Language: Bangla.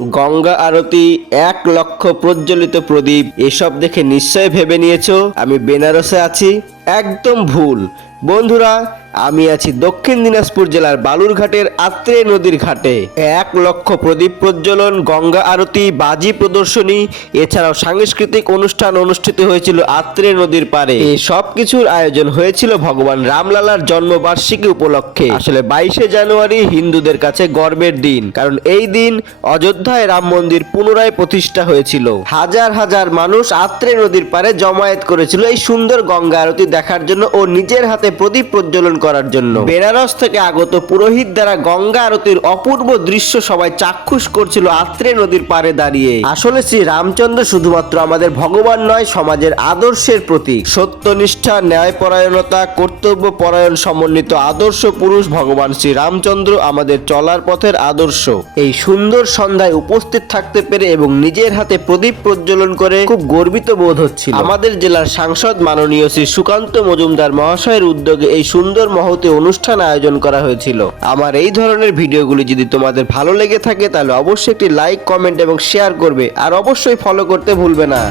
গঙ্গা আরতি, 1 লক্ষ প্রজ্বলিত প্রদীপ, এসব দেখে নিশ্চয় ভেবে নিয়েছো আমি বেনারসে আছি। একদম ভুল বন্ধুরা, আমি আছি দক্ষিণ দিনাজপুর জেলার বালুরঘাটের আত্রেয় নদীর ঘাটে। 1 লক্ষ প্রদীপ প্রজ্বলন, গঙ্গা আরতি, বাজি প্রদর্শনী, এছাড়াও সাংস্কৃতিক অনুষ্ঠান অনুষ্ঠিত হয়েছিল আত্রেয় নদীর পারে। এই সব কিছুর আয়োজন হয়েছিল ভগবান রামলালার জন্মবার্ষিকী উপলক্ষে। আসলে 22শে জানুয়ারি হিন্দুদের কাছে গর্বের দিন, কারণ এই দিন অযোধ্যায় রাম মন্দির পুনরায় প্রতিষ্ঠা হয়েছিল। হাজার হাজার মানুষ আত্রেয় নদীর পারে জমায়েত করেছিল এই সুন্দর গঙ্গা আরতি দেখার জন্য ও নিজের হাতে প্রদীপ প্রজ্বলন করার জন্য। বেনারস থেকে আগত পুরোহিত দ্বারা গঙ্গা আরতির অপূর্ব দৃশ্য সবাই চাক্ষুষ করছিল আত্রেয় নদীর পারে দাঁড়িয়ে। আসলে শ্রী রামচন্দ্র শুধুমাত্র আমাদের ভগবান নয়, সমাজের আদর্শের প্রতীক। সত্যনিষ্ঠা, ন্যায়পরায়ণতা, কর্তব্য পরায়ণ সমন্বিত আদর্শ পুরুষ ভগবান শ্রী রামচন্দ্র আমাদের চলার পথের আদর্শ। এই সুন্দর সন্ধ্যায় উপস্থিত থাকতে পেরে এবং নিজের হাতে প্রদীপ প্রজ্বলন করে খুব গর্বিত বোধ হচ্ছিল। আমাদের জেলার সাংসদ মাননীয় শ্রী সুকান্ত মজুমদার মহাশয়ের উদ্যোগে এই সুন্দর মহতি অনুষ্ঠান আয়োজন করা হয়েছিল। আমার এই ধরনের ভিডিওগুলি যদি তোমাদের ভালো লেগে থাকে তাহলে অবশ্যই একটি লাইক, কমেন্ট এবং শেয়ার করবে, আর অবশ্যই ফলো করতে ভুলবে না।